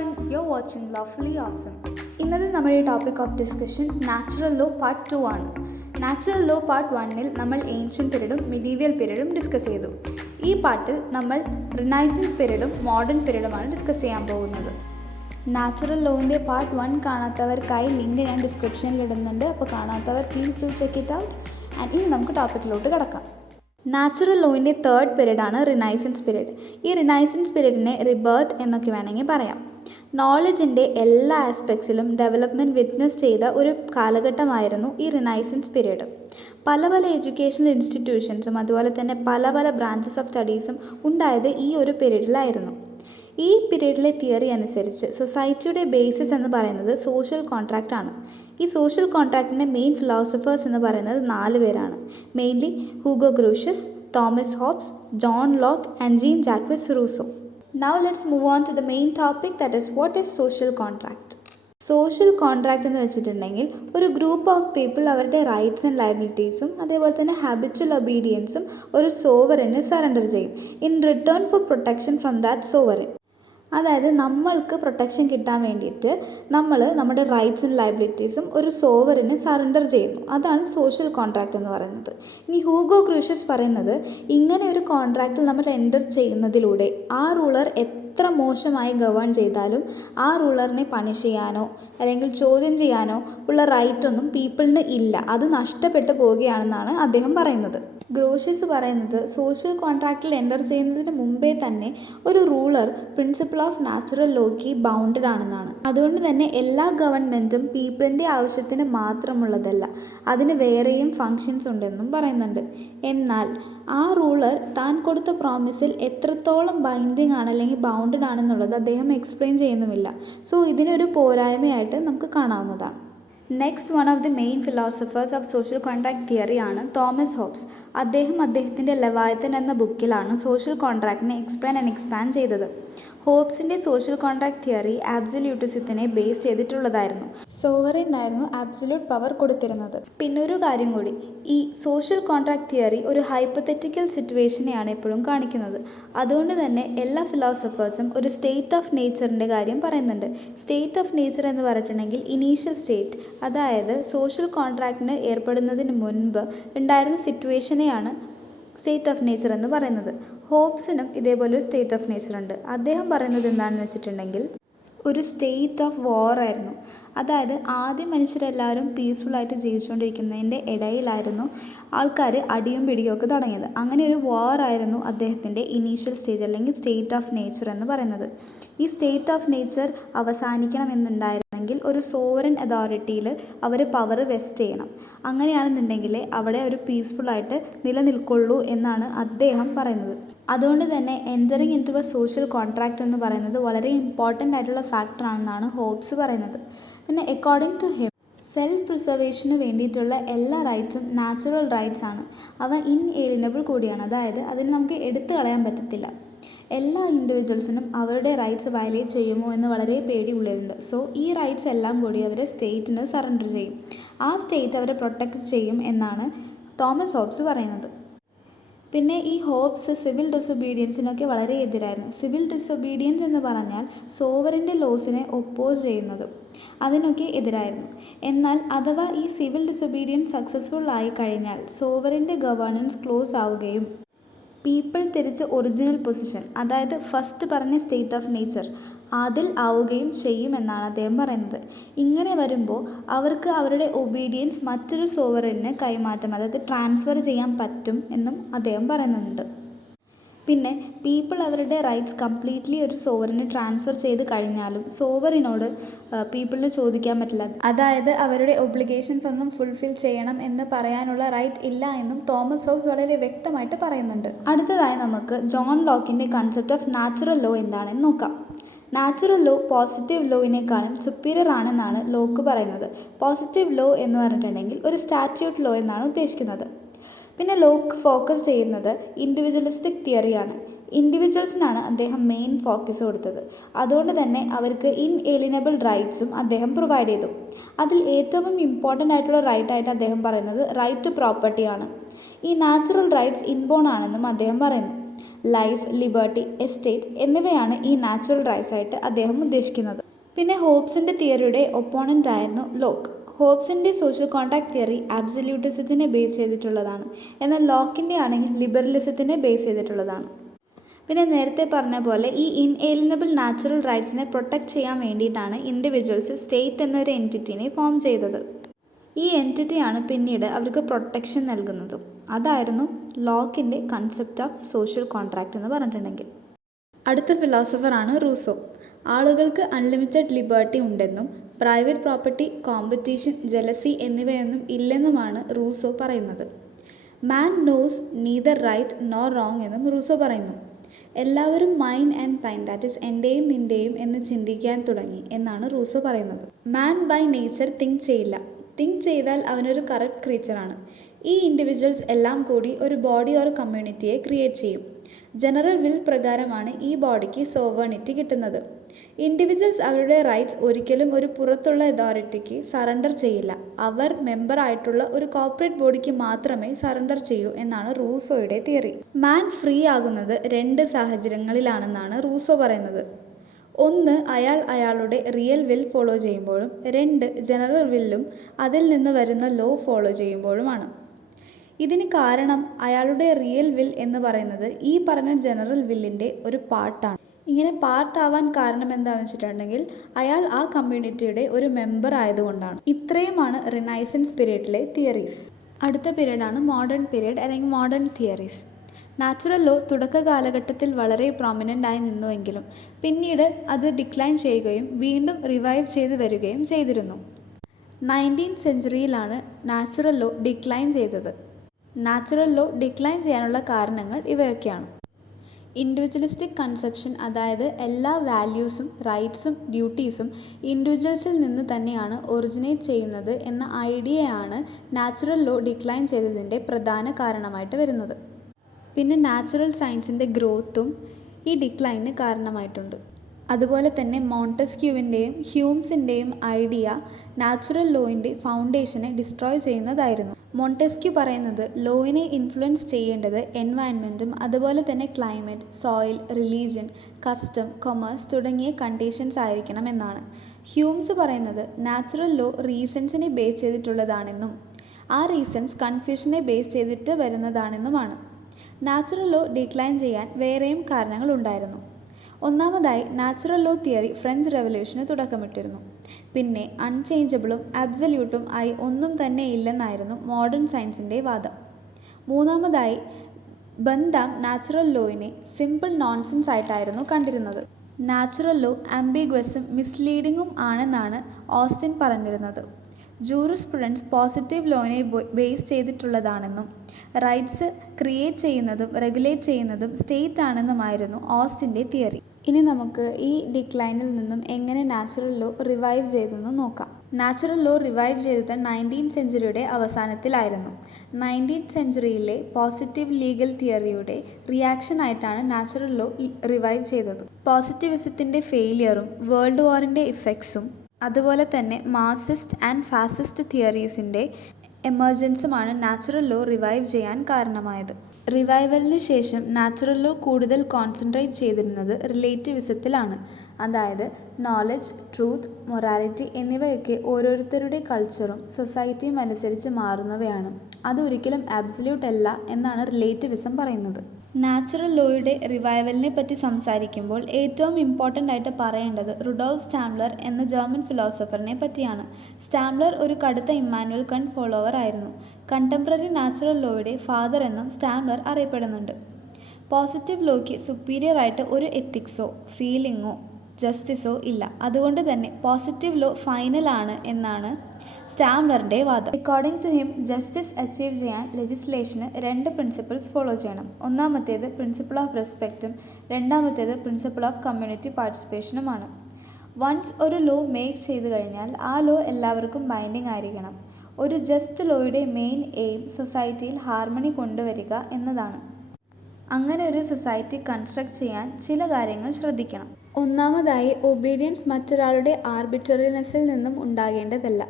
everyone, you're watching Lovely Awesome. ഇന്നത്തെ നമ്മുടെ topic of discussion natural law part 2 ആണ്. Natural law part 1-ൽ നമ്മൾ ഏൻഷ്യൻ്റ് പീരീഡും മിഡീവിയൽ പീരീഡും ഡിസ്കസ് ചെയ്തു. ഈ പാർട്ടിൽ നമ്മൾ റിനൈസൻസ് പീരീഡും മോഡേൺ പീരീഡുമാണ് ഡിസ്കസ് ചെയ്യാൻ പോകുന്നത്. നാച്ചുറൽ ലോയിൻ്റെ പാർട്ട് 1 കാണാത്തവർക്കായി ലിങ്ക് ഞാൻ ഡിസ്ക്രിപ്ഷനിൽ ഇടുന്നുണ്ട്. അപ്പോൾ കാണാത്തവർ please do check it out. And ഇനി നമുക്ക് ടോപ്പിക്കിലോട്ട് കിടക്കാം. നാച്ചുറൽ ലോയിൻ്റെ തേർഡ് പീരീഡാണ് റിനൈസൻസ് പീരീഡ്. ഈ റിനൈസൻസ് പീരീഡിനെ റിബർത്ത് എന്നൊക്കെ വേണമെങ്കിൽ പറയാം. നോളജിൻ്റെ എല്ലാ ആസ്പെക്ട്സിലും ഡെവലപ്മെൻറ്റ് വിറ്റ്നസ് ചെയ്ത ഒരു കാലഘട്ടമായിരുന്നു ഈ റിനൈസൻസ് പീരീഡ്. പല പല എഡ്യൂക്കേഷണൽ ഇൻസ്റ്റിറ്റ്യൂഷൻസും അതുപോലെ തന്നെ പല പല ബ്രാഞ്ചസ് ഓഫ് സ്റ്റഡീസും ഉണ്ടായത് ഈ ഒരു പീരീഡിലായിരുന്നു. ഈ പീരീഡിലെ തിയറി അനുസരിച്ച് സൊസൈറ്റിയുടെ ബേസിസ് എന്ന് പറയുന്നത് സോഷ്യൽ കോൺട്രാക്റ്റ് ആണ്. ഈ സോഷ്യൽ കോൺട്രാക്റ്റിൻ്റെ മെയിൻ ഫിലോസഫേഴ്സ് എന്ന് പറയുന്നത് 4 പേരാണ്. Mainly Hugo Grotius, Thomas Hobbes, John Locke and Jean Jacques Rousseau. Now let's move on to the main topic, that is what is social contract. Social contract എന്ന് വെച്ചിട്ടുണ്ടെങ്കിൽ ഒരു group of people അവരുടെ rights and ലയബിലിറ്റീസും അതേപോലെ തന്നെ habitual ഒബീഡിയൻസും ഒരു സോവറിന് surrender ചെയ്യും in return for protection from that sovereign. അതായത് നമ്മൾക്ക് പ്രൊട്ടക്ഷൻ കിട്ടാൻ വേണ്ടിയിട്ട് നമ്മൾ നമ്മുടെ റൈറ്റ്സ് ആൻഡ് ലയബിലിറ്റീസും ഒരു സോവറിന് സറണ്ടർ ചെയ്യുന്നു. അതാണ് സോഷ്യൽ കോൺട്രാക്റ്റ് എന്ന് പറയുന്നത്. ഇനി ഹൂഗോ ഗ്രൂഷ്യസ് പറയുന്നത് ഇങ്ങനെ ഒരു കോൺട്രാക്റ്റിൽ നമ്മൾ എൻ്റർ ചെയ്യുന്നതിലൂടെ ആ റൂളർ എത്ര മോശമായി ഗവേൺ ചെയ്താലും ആ റൂളറിനെ പണിഷ് ചെയ്യാനോ അല്ലെങ്കിൽ ചോദ്യം ചെയ്യാനോ ഉള്ള റൈറ്റൊന്നും പീപ്പിളിന് ഇല്ല. അത് നഷ്ടപ്പെട്ടു പോവുകയാണെന്നാണ് അദ്ദേഹം പറയുന്നത്. ഗ്രോഷ്യസ് പറയുന്നത് സോഷ്യൽ കോൺട്രാക്റ്റിൽ എൻ്റർ ചെയ്യുന്നതിന് മുമ്പേ തന്നെ ഒരു റൂളർ പ്രിൻസിപ്പിൾ ഓഫ് നാച്ചുറൽ ലോയ്ക്ക് ബൗണ്ടഡ് ആണെന്നാണ്. അതുകൊണ്ട് തന്നെ എല്ലാ ഗവൺമെൻറ്റും പീപ്പിളിൻ്റെ ആവശ്യത്തിന് മാത്രമുള്ളതല്ല, അതിന് വേറെയും ഫങ്ഷൻസ് ഉണ്ടെന്നും പറയുന്നുണ്ട്. എന്നാൽ ആ റൂളർ താൻ കൊടുത്ത പ്രോമിസിൽ എത്രത്തോളം ബൈൻഡിങ് ആണ് അല്ലെങ്കിൽ ബൗണ്ടഡ് ആണെന്നുള്ളത് അദ്ദേഹം എക്സ്പ്ലെയിൻ ചെയ്യുന്നുമില്ല. സോ ഇതിനൊരു പോരായ്മയായിട്ട് നമുക്ക് കാണാവുന്നതാണ്. Next one of the main philosophers of social contract theory ആണ് തോമസ് ഹോബ്സ്. അദ്ദേഹത്തിൻ്റെ ലെവയത്തൻ എന്ന ബുക്കിലാണ് സോഷ്യൽ കോൺട്രാക്റ്റിനെ എക്സ്പ്ലെയിൻ ആൻഡ് എക്സ്പാൻഡ് ചെയ്തത്. ഹോബ്സിൻ്റെ സോഷ്യൽ കോൺട്രാക്ട് തിയറി ആബ്സല്യൂട്ടിസത്തിനെ ബേസ് ചെയ്തിട്ടുള്ളതായിരുന്നു. സോവറിനായിരുന്നു ആബ്സല്യൂട്ട് പവർ കൊടുത്തിരുന്നത്. പിന്നെ ഒരു കാര്യം കൂടി, ഈ സോഷ്യൽ കോൺട്രാക്ട് തിയറി ഒരു ഹൈപ്പത്തറ്റിക്കൽ സിറ്റുവേഷനെയാണ് എപ്പോഴും കാണിക്കുന്നത്. അതുകൊണ്ട് തന്നെ എല്ലാ ഫിലോസഫേഴ്സും ഒരു സ്റ്റേറ്റ് ഓഫ് നേച്ചറിൻ്റെ കാര്യം പറയുന്നുണ്ട്. സ്റ്റേറ്റ് ഓഫ് നേച്ചർ എന്ന് പറഞ്ഞിട്ടുണ്ടെങ്കിൽ ഇനീഷ്യൽ സ്റ്റേറ്റ്, അതായത് സോഷ്യൽ കോൺട്രാക്റ്റിന് ഏർപ്പെടുന്നതിന് മുൻപ് ഉണ്ടായിരുന്ന സിറ്റുവേഷനെയാണ് സ്റ്റേറ്റ് ഓഫ് നേച്ചർ എന്ന് പറയുന്നത്. ഹോബ്സിനും ഇതേപോലൊരു സ്റ്റേറ്റ് ഓഫ് നേച്ചർ ഉണ്ട്. അദ്ദേഹം പറയുന്നത് എന്താണെന്ന് വെച്ചിട്ടുണ്ടെങ്കിൽ ഒരു സ്റ്റേറ്റ് ഓഫ് വാർ ആയിരുന്നു. അതായത് ആദ്യം മനുഷ്യരെല്ലാവരും പീസ്ഫുള്ളായിട്ട് ജീവിച്ചുകൊണ്ടിരിക്കുന്നതിൻ്റെ ഇടയിലായിരുന്നു ആൾക്കാർ അടിയും പിടിയും ഒക്കെ തുടങ്ങിയത്. അങ്ങനെ ഒരു വാർ ആയിരുന്നു അദ്ദേഹത്തിൻ്റെ ഇനീഷ്യൽ സ്റ്റേജ് അല്ലെങ്കിൽ സ്റ്റേറ്റ് ഓഫ് നേച്ചർ എന്ന് പറയുന്നത്. ഈ സ്റ്റേറ്റ് ഓഫ് നേച്ചർ അവസാനിക്കണമെന്നുണ്ടായിരുന്നെങ്കിൽ ഒരു സോവറിൻ അതോറിറ്റിയിൽ അവർ പവർ വെസ്റ്റ് ചെയ്യണം. അങ്ങനെയാണെന്നുണ്ടെങ്കിൽ അവിടെ ഒരു പീസ്ഫുള്ളായിട്ട് നിലനിൽക്കുള്ളൂ എന്നാണ് അദ്ദേഹം പറയുന്നത്. അതുകൊണ്ട് തന്നെ entering into a social contract എന്ന് പറയുന്നത് വളരെ ഇമ്പോർട്ടൻ്റ് ആയിട്ടുള്ള ഫാക്ടറാണെന്നാണ് ഹോബ്സ് പറയുന്നത്. പിന്നെ അക്കോർഡിംഗ് ടു ഹിം സെൽഫ് പ്രിസർവേഷന് വേണ്ടിയിട്ടുള്ള എല്ലാ റൈറ്റ്സും നാച്ചുറൽ റൈറ്റ്സ് ആണ്. അവ ഇൻഏലിയനബിൾ കൂടിയാണ്. അതായത് അതിന് നമുക്ക് എടുത്തു കളയാൻ പറ്റത്തില്ല. എല്ലാ ഇൻഡിവിജ്വൽസിനും അവരുടെ റൈറ്റ്സ് വയലേറ്റ് ചെയ്യുമോ എന്ന് വളരെ പേടി ഉള്ളിലുണ്ട്. സോ ഈ റൈറ്റ്സ് എല്ലാം കൂടി അവരെ സ്റ്റേറ്റിന് സറണ്ടർ ചെയ്യും. ആ സ്റ്റേറ്റ് അവരെ പ്രൊട്ടക്റ്റ് ചെയ്യും എന്നാണ് തോമസ് ഹോബ്സ് പറയുന്നത്. പിന്നെ ഈ ഹോബ്സ് സിവിൽ ഡിസൊബീഡിയൻസിനൊക്കെ വളരെ എതിരായിരുന്നു. സിവിൽ ഡിസൊബീഡിയൻസ് എന്ന് പറഞ്ഞാൽ സോവറിൻ്റെ ലോസിനെ ഒപ്പോസ് ചെയ്യുന്നത്, അതിനൊക്കെ എതിരായിരുന്നു. എന്നാൽ അഥവാ ഈ സിവിൽ ഡിസൊബീഡിയൻസ് സക്സസ്ഫുൾ ആയി കഴിഞ്ഞാൽ സോവറിൻ്റെ ഗവേണൻസ് ക്ലോസ് ആവുകയും പീപ്പിൾ തിരിച്ച് ഒറിജിനൽ പൊസിഷൻ, അതായത് ഫസ്റ്റ് പറഞ്ഞ സ്റ്റേറ്റ് ഓഫ് നേച്ചർ അതിൽ ആവുകയും ചെയ്യുമെന്നാണ് അദ്ദേഹം പറയുന്നത്. ഇങ്ങനെ വരുമ്പോൾ അവർക്ക് അവരുടെ ഒബീഡിയൻസ് മറ്റൊരു സോവറിന് കൈമാറ്റം, അതായത് ട്രാൻസ്ഫർ ചെയ്യാൻ പറ്റും എന്നും അദ്ദേഹം പറയുന്നുണ്ട്. പിന്നെ പീപ്പിൾ അവരുടെ റൈറ്റ്സ് കംപ്ലീറ്റ്ലി ഒരു സോവറിന് ട്രാൻസ്ഫർ ചെയ്ത് കഴിഞ്ഞാലും സോവറിനോട് പീപ്പിളിന് ചോദിക്കാൻ പറ്റില്ല, അതായത് അവരുടെ ഒബ്ലിഗേഷൻസ് ഒന്നും ഫുൾഫിൽ ചെയ്യണം എന്ന് പറയാനുള്ള റൈറ്റ് ഇല്ല എന്നും തോമസ് ഹോബ്സ് വളരെ വ്യക്തമായിട്ട് പറയുന്നുണ്ട്. അടുത്തതായി നമുക്ക് ജോൺ ലോക്കിൻ്റെ കൺസെപ്റ്റ് ഓഫ് നാച്ചുറൽ ലോ എന്താണെന്ന് നോക്കാം. നാച്ചുറൽ ലോ പോസിറ്റീവ് ലോയിനേക്കാളും സുപ്പീരിയർ ആണെന്നാണ് ലോക്ക് പറയുന്നത്. പോസിറ്റീവ് ലോ എന്ന് പറഞ്ഞിട്ടുണ്ടെങ്കിൽ ഒരു സ്റ്റാറ്റ്യൂട്ട് ലോ എന്നാണ് ഉദ്ദേശിക്കുന്നത്. പിന്നെ ലോക്ക് ഫോക്കസ് ചെയ്യുന്നത് ഇൻഡിവിജ്വലിസ്റ്റിക് തിയറിയാണ്. ഇൻഡിവിജ്വൽസിനാണ് അദ്ദേഹം മെയിൻ ഫോക്കസ് കൊടുത്തത്. അതുകൊണ്ട് തന്നെ അവർക്ക് ഇൻഏലിയനബിൾ റൈറ്റ്സും അദ്ദേഹം പ്രൊവൈഡ് ചെയ്തു. അതിൽ ഏറ്റവും ഇമ്പോർട്ടൻ്റ് ആയിട്ടുള്ള റൈറ്റായിട്ട് അദ്ദേഹം പറയുന്നത് റൈറ്റ് ടു പ്രോപ്പർട്ടിയാണ്. ഈ നാച്ചുറൽ റൈറ്റ്സ് ഇൻബോൺ ആണെന്നും അദ്ദേഹം പറയുന്നു. ലൈഫ്, ലിബർട്ടി, എസ്റ്റേറ്റ് എന്നിവയാണ് ഈ നാച്ചുറൽ റൈറ്റ്സ് ആയിട്ട് അദ്ദേഹം ഉദ്ദേശിക്കുന്നത്. പിന്നെ ഹോബ്സിൻ്റെ തിയറിയുടെ ഒപ്പോണൻ്റ് ആയിരുന്നു ലോക്ക്. ഹോബ്സിൻ്റെ സോഷ്യൽ കോൺട്രാക്ട് തിയറി ആബ്സല്യൂട്ടിസത്തിനെ ബേസ് ചെയ്തിട്ടുള്ളതാണ്, എന്നാൽ ലോക്കിൻ്റെ ആണെങ്കിൽ ലിബറലിസത്തിനെ ബേസ് ചെയ്തിട്ടുള്ളതാണ്. പിന്നെ നേരത്തെ പറഞ്ഞ പോലെ ഈ ഇൻഏലിയനബിൾ നാച്ചുറൽ റൈറ്റ്സിനെ പ്രൊട്ടക്റ്റ് ചെയ്യാൻ വേണ്ടിയിട്ടാണ് ഇൻഡിവിജ്വൽസ് സ്റ്റേറ്റ് എന്നൊരു എൻറ്റിറ്റിനെ ഫോം ചെയ്തത്. ഈ എൻറ്റിറ്റിയാണ് പിന്നീട് അവർക്ക് പ്രൊട്ടക്ഷൻ നൽകുന്നതും. അതായിരുന്നു ലോക്കിൻ്റെ കൺസെപ്റ്റ് ഓഫ് സോഷ്യൽ കോൺട്രാക്റ്റ് എന്ന് പറഞ്ഞിട്ടുണ്ടെങ്കിൽ. അടുത്ത ഫിലോസഫറാണ് റൂസോ. ആളുകൾക്ക് അൺലിമിറ്റഡ് ലിബർട്ടി ഉണ്ടെന്നും പ്രൈവറ്റ് പ്രോപ്പർട്ടി, കോമ്പറ്റീഷൻ, ജലസി എന്നിവയൊന്നും ഇല്ലെന്നുമാണ് റൂസോ പറയുന്നത്. Man knows neither right nor wrong എന്നും റൂസോ പറയുന്നു. എല്ലാവരും mine and thine, that is എൻ്റെയും നിൻ്റെയും എന്ന് ചിന്തിക്കാൻ തുടങ്ങി എന്നാണ് റൂസോ പറയുന്നത്. മാൻ ബൈ നേച്ചർ തിങ്ക് ചെയ്യില്ല. തിങ്ക് ചെയ്താൽ അവനൊരു കറക്റ്റ് ക്രീച്ചറാണ്. ഈ ഇൻഡിവിജ്വൽസ് എല്ലാം കൂടി ഒരു ബോഡി ഓർ കമ്മ്യൂണിറ്റിയെ ക്രിയേറ്റ് ചെയ്യും. ജനറൽ വിൽ പ്രകാരമാണ് ഈ ബോഡിക്ക് സോവേണിറ്റി കിട്ടുന്നത്. ഇൻഡിവിജ്വൽസ് അവരുടെ റൈറ്റ്സ് ഒരിക്കലും ഒരു പുറത്തുള്ള അതോറിറ്റിക്ക് സറണ്ടർ ചെയ്യില്ല. അവർ മെമ്പർ ആയിട്ടുള്ള ഒരു കോർപ്പറേറ്റ് ബോഡിക്ക് മാത്രമേ സറണ്ടർ ചെയ്യൂ എന്നാണ് റൂസോയുടെ തിയറി. മാൻ ഫ്രീ ആകുന്നത് 2 സാഹചര്യങ്ങളിലാണെന്നാണ് റൂസോ പറയുന്നത്. 1, അയാളുടെ റിയൽ വിൽ ഫോളോ ചെയ്യുമ്പോഴും 2 ജനറൽ വില്ലും അതിൽ നിന്ന് വരുന്ന ലോ ഫോളോ ചെയ്യുമ്പോഴുമാണ്. ഇതിന് കാരണം അയാളുടെ റിയൽ വിൽ എന്ന് പറയുന്നത് ഈ പറഞ്ഞ ജനറൽ വില്ലിൻ്റെ ഒരു പാർട്ടാണ്. ഇങ്ങനെ പാർട്ടാവാൻ കാരണം എന്താണെന്ന് വെച്ചിട്ടുണ്ടെങ്കിൽ അയാൾ ആ കമ്മ്യൂണിറ്റിയുടെ ഒരു മെമ്പർ ആയതുകൊണ്ടാണ്. ഇത്രയുമാണ് റിനൈസൻസ് പീരീഡിലെ തിയറീസ്. അടുത്ത പീരീഡാണ് മോഡേൺ പീരീഡ് അല്ലെങ്കിൽ മോഡേൺ തിയറീസ്. നാച്ചുറൽ ലോ തുടക്ക കാലഘട്ടത്തിൽ വളരെ പ്രൊമിനൻ്റ് ആയി നിന്നുവെങ്കിലും പിന്നീട് അത് ഡിക്ലൈൻ ചെയ്യുകയും വീണ്ടും റിവൈവ് ചെയ്ത് വരികയും ചെയ്തിരുന്നു. 19th സെഞ്ച്വറിയിലാണ് നാച്ചുറൽ ലോ ഡിക്ലൈൻ ചെയ്തത്. നാച്ചുറൽ ലോ ഡിക്ലൈൻ ചെയ്യാനുള്ള കാരണങ്ങൾ ഇവയൊക്കെയാണ്. ഇൻഡിവിജ്വലിസ്റ്റിക് കൺസെപ്ഷൻ, അതായത് എല്ലാ വാല്യൂസും റൈറ്റ്സും ഡ്യൂട്ടീസും ഇൻഡിവിജ്വൽസിൽ നിന്ന് തന്നെയാണ് ഒറിജിനേറ്റ് ചെയ്യുന്നത് എന്ന ഐഡിയയാണ് നാച്ചുറൽ ലോ ഡിക്ലൈൻ ചെയ്തതിൻ്റെ പ്രധാന കാരണമായിട്ട് വരുന്നത്. പിന്നെ നാച്ചുറൽ സയൻസിൻ്റെ ഗ്രോത്തും ഈ ഡിക്ലൈനിന് കാരണമായിട്ടുണ്ട്. അതുപോലെ തന്നെ മോണ്ടസ്ക്യൂവിൻ്റെയും ഹ്യൂംസിൻ്റെയും ഐഡിയ നാച്ചുറൽ ലോയിൻ്റെ ഫൗണ്ടേഷനെ ഡിസ്ട്രോയ് ചെയ്യുന്നതായിരുന്നു. മോണ്ടസ്ക്യൂ പറയുന്നത് ലോയിനെ ഇൻഫ്ലുവൻസ് ചെയ്യേണ്ടത് എൻവയൺമെൻറ്റും അതുപോലെ തന്നെ climate, soil, religion, custom, commerce തുടങ്ങിയ കണ്ടീഷൻസ് ആയിരിക്കണം എന്നാണ്. ഹ്യൂംസ് പറയുന്നത് നാച്ചുറൽ ലോ റീസൺസിനെ ബേസ് ചെയ്തിട്ടുള്ളതാണെന്നും ആ റീസൺസ് കൺഫ്യൂഷനെ ബേസ് ചെയ്തിട്ട് വരുന്നതാണെന്നുമാണ്. നാച്ചുറൽ ലോ ഡിക്ലൈൻ ചെയ്യാൻ വേറെയും കാരണങ്ങളുണ്ടായിരുന്നു. ഒന്നാമതായി നാച്ചുറൽ ലോ തിയറി ഫ്രഞ്ച് റെവല്യൂഷന് തുടക്കമിട്ടിരുന്നു. പിന്നെ അൺചേഞ്ചബിളും അബ്സല്യൂട്ടും ആയി ഒന്നും തന്നെ ഇല്ലെന്നായിരുന്നു മോഡേൺ സയൻസിൻ്റെ വാദം. മൂന്നാമതായി ബന്ധാം നാച്ചുറൽ ലോയിനെ സിമ്പിൾ നോൺസെൻസ് ആയിട്ടായിരുന്നു കണ്ടിരുന്നത്. നാച്ചുറൽ ലോ ആംബിഗ്വസും മിസ്ലീഡിങ്ങും ആണെന്നാണ് ഓസ്റ്റിൻ പറഞ്ഞിരുന്നത്. ജൂറിസ്പ്രുഡൻസ് പോസിറ്റീവ് ലോയിനെ ബേസ് ചെയ്തിട്ടുള്ളതാണെന്നും റൈറ്റ്സ് ക്രിയേറ്റ് ചെയ്യുന്നതും റെഗുലേറ്റ് ചെയ്യുന്നതും സ്റ്റേറ്റ് ആണെന്നുമായിരുന്നു ഓസ്റ്റിൻ്റെ തിയറി. ഇനി നമുക്ക് ഈ ഡിക്ലൈനിൽ നിന്നും എങ്ങനെ നാച്ചുറൽ ലോ റിവൈവ് ചെയ്തെന്ന് നോക്കാം. നാച്ചുറൽ ലോ റിവൈവ് ചെയ്തത് 19th സെഞ്ച്വറിയുടെ അവസാനത്തിലായിരുന്നു. 19th സെഞ്ച്വറിയിലെ പോസിറ്റീവ് ലീഗൽ തിയറിയുടെ റിയാക്ഷൻ ആയിട്ടാണ് നാച്ചുറൽ ലോ റിവൈവ് ചെയ്തത്. പോസിറ്റിവിസത്തിൻ്റെ ഫെയിലിയറും വേൾഡ് വാറിൻ്റെ ഇഫക്ട്സും അതുപോലെ തന്നെ മാർക്സിസ്റ്റ് ആൻഡ് ഫാസിസ്റ്റ് തിയറീസിൻ്റെ എമർജൻസുമാണ് നാച്ചുറൽ ലോ റിവൈവ് ചെയ്യാൻ കാരണമായത്. റിവൈവലിന് ശേഷം നാച്ചുറൽ ലോ കൂടുതൽ കോൺസെൻട്രേറ്റ് ചെയ്തിരുന്നത് റിലേറ്റിവിസത്തിലാണ്. അതായത് നോളജ്, ട്രൂത്ത്, മൊറാലിറ്റി എന്നിവയൊക്കെ ഓരോരുത്തരുടെ കൾച്ചറും സൊസൈറ്റിയും അനുസരിച്ച് മാറുന്നവയാണ്. അതൊരിക്കലും ആബ്സല്യൂട്ട് അല്ല എന്നാണ് റിലേറ്റിവിസം പറയുന്നത്. നാച്ചുറൽ ലോയുടെ റിവൈവലിനെ പറ്റി സംസാരിക്കുമ്പോൾ ഏറ്റവും ഇമ്പോർട്ടൻ്റ് ആയിട്ട് പറയേണ്ടത് റുഡോൾഫ് സ്റ്റാംബ്ലർ എന്ന ജർമ്മൻ ഫിലോസഫറിനെ പറ്റിയാണ്. സ്റ്റാംബ്ലർ ഒരു കടുത്ത ഇമ്മാനുവൽ കണ്ട് ഫോളോവർ ആയിരുന്നു. കണ്ടംപററി നാച്ചുറൽ ലോയുടെ ഫാദർ എന്നും സ്റ്റാംബ്ലർ അറിയപ്പെടുന്നുണ്ട്. പോസിറ്റീവ് ലോയ്ക്ക് സുപ്പീരിയർ ആയിട്ട് ഒരു എത്തിക്സോ ഫീലിങ്ങോ ജസ്റ്റിസോ ഇല്ല. അതുകൊണ്ട് തന്നെ പോസിറ്റീവ് ലോ ഫൈനൽ ആണ് എന്നാണ് സ്റ്റാംബ്ലറിൻ്റെ വാദം. According to him justice achieve ചെയ്യാൻ ലെജിസ്ലേഷന് 2 പ്രിൻസിപ്പിൾസ് ഫോളോ ചെയ്യണം. ഒന്നാമത്തേത് പ്രിൻസിപ്പിൾ ഓഫ് റെസ്പെക്റ്റും രണ്ടാമത്തേത് പ്രിൻസിപ്പിൾ ഓഫ് കമ്മ്യൂണിറ്റി പാർട്ടിസിപ്പേഷനുമാണ്. വൺസ് ഒരു ലോ മേക്ക് ചെയ്ത് കഴിഞ്ഞാൽ ആ ലോ എല്ലാവർക്കും ബൈൻഡിങ് ആയിരിക്കണം. ഒരു ജസ്റ്റ് ലോയുടെ മെയിൻ എയിം സൊസൈറ്റിയിൽ ഹാർമണി കൊണ്ടുവരിക എന്നതാണ്. അങ്ങനെ ഒരു സൊസൈറ്റി കൺസ്ട്രക്ട് ചെയ്യാൻ ചില കാര്യങ്ങൾ ശ്രദ്ധിക്കണം. ഒന്നാമതായി ഒബീഡിയൻസ് മറ്റൊരാളുടെ ആർബിട്രറിനെസ്സിൽ നിന്നും ഉണ്ടാകേണ്ടതല്ല.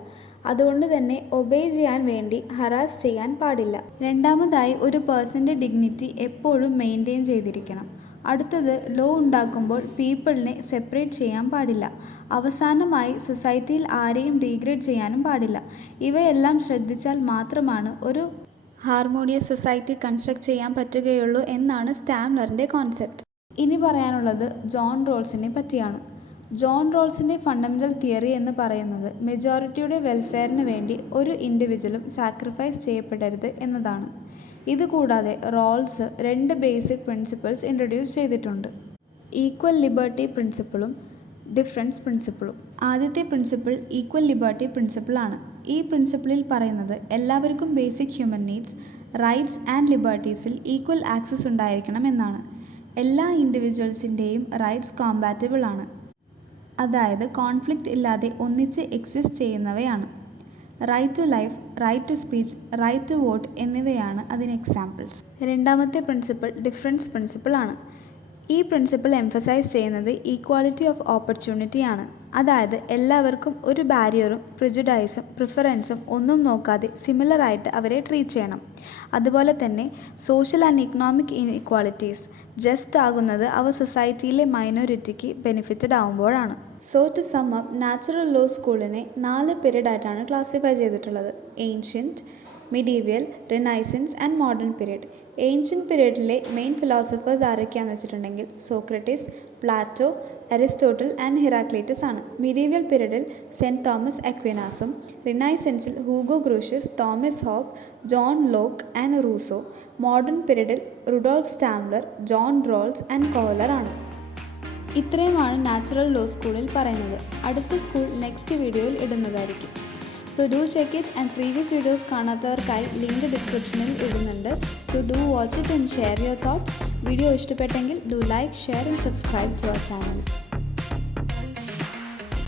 അതുകൊണ്ട് തന്നെ ഒബേ ചെയ്യാൻ വേണ്ടി ഹറാസ് ചെയ്യാൻ പാടില്ല. രണ്ടാമതായി ഒരു പേഴ്സൻ്റെ ഡിഗ്നിറ്റി എപ്പോഴും മെയിൻറ്റെയിൻ ചെയ്തിരിക്കണം. അടുത്തത് ലോ ഉണ്ടാക്കുമ്പോൾ പീപ്പിളിനെ സെപ്പറേറ്റ് ചെയ്യാൻ പാടില്ല. അവസാനമായി സൊസൈറ്റിയിൽ ആരെയും ഡീഗ്രേഡ് ചെയ്യാനും പാടില്ല. ഇവയെല്ലാം ശ്രദ്ധിച്ചാൽ മാത്രമാണ് ഒരു ഹാർമോണിയസ് സൊസൈറ്റി കൺസ്ട്രക്ട് ചെയ്യാൻ പറ്റുകയുള്ളൂ എന്നാണ് സ്റ്റാംലറിൻ്റെ കോൺസെപ്റ്റ്. ഇനി പറയാനുള്ളത് ജോൺ റോൾസിനെ പറ്റിയാണ്. ജോൺ റോൾസിൻ്റെ ഫണ്ടമെൻ്റൽ തിയറി എന്ന് പറയുന്നത് മെജോറിറ്റിയുടെ വെൽഫെയറിന് വേണ്ടി ഒരു ഇൻഡിവിജ്വലും സാക്രിഫൈസ് ചെയ്യപ്പെടരുത് എന്നതാണ്. ഇതുകൂടാതെ റോൾസ് 2 ബേസിക് പ്രിൻസിപ്പിൾസ് ഇൻട്രൊഡ്യൂസ് ചെയ്തിട്ടുണ്ട്: ഈക്വൽ ലിബർട്ടി പ്രിൻസിപ്പിളും ഡിഫറൻസ് പ്രിൻസിപ്പിളും. ആദ്യത്തെ പ്രിൻസിപ്പിൾ ഈക്വൽ ലിബർട്ടി പ്രിൻസിപ്പിളാണ്. ഈ പ്രിൻസിപ്പിളിൽ പറയുന്നത് എല്ലാവർക്കും basic human needs, rights and ലിബർട്ടീസിൽ ഈക്വൽ ആക്സസ് ഉണ്ടായിരിക്കണം എന്നാണ്. എല്ലാ ഇൻഡിവിജ്വൽസിൻ്റെയും റൈറ്റ്സ് കോമ്പാറ്റബിൾ ആണ്, അതായത് കോൺഫ്ലിക്റ്റ് ഇല്ലാതെ ഒന്നിച്ച് എക്സിസ്റ്റ് ചെയ്യുന്നവയാണ്. Right to life, right to speech, right to vote എന്നിവയാണ് അതിന് എക്സാമ്പിൾസ്. രണ്ടാമത്തെ പ്രിൻസിപ്പിൾ ഡിഫറൻസ് പ്രിൻസിപ്പിൾ ആണ്. ഈ പ്രിൻസിപ്പിൾ എംഫസൈസ് ചെയ്യുന്നത് ഈക്വാലിറ്റി ഓഫ് ഓപ്പർച്യൂണിറ്റി ആണ്. അതായത് എല്ലാവർക്കും ഒരു ബാരിയറും പ്രിജുഡൈസും പ്രിഫറൻസും ഒന്നും നോക്കാതെ സിമിലറായിട്ട് അവരെ ട്രീറ്റ് ചെയ്യണം. അതുപോലെ തന്നെ social and economic inequalities just ആകുന്നത് അവ സൊസൈറ്റിയിലെ മൈനോറിറ്റിക്ക് ബെനിഫിറ്റഡ് ആകുമ്പോഴാണ്. So to sum up, natural law സ്കൂളിനെ 4 പീരീഡായിട്ടാണ് ക്ലാസിഫൈ ചെയ്തിട്ടുള്ളത്: ancient, medieval, renaissance and modern period. Ancient പീരീഡിലെ മെയിൻ ഫിലോസഫേഴ്സ് ആരൊക്കെയാണെന്ന് വെച്ചിട്ടുണ്ടെങ്കിൽ Socrates, Plato, Aristotle and Heraclitus ആണ്. മിഡീവിയൽ പീരീഡിൽ സെൻറ്റ് തോമസ് അക്വിനാസും, റിനൈസൻസിൽ Hugo Grotius, Thomas Hobbes, John Locke and Rousseau. Modern പീരീഡിൽ Rudolf Stammler, John Rawls and Kohler ആണ്. ഇത്രയുമാണ് നാച്ചുറൽ ലോ സ്കൂളിൽ പറയുന്നത്. അടുത്ത സ്കൂൾ നെക്സ്റ്റ് വീഡിയോയിൽ ഇടുന്നതായിരിക്കും. So do check it and previous videos കാണാത്തവർക്കായി ലിങ്ക് ഡിസ്ക്രിപ്ഷനിൽ ഇടുന്നുണ്ട്. So do watch it and share your thoughts. Video ഇഷ്ടപ്പെട്ടെങ്കിൽ do like, share and subscribe to our channel.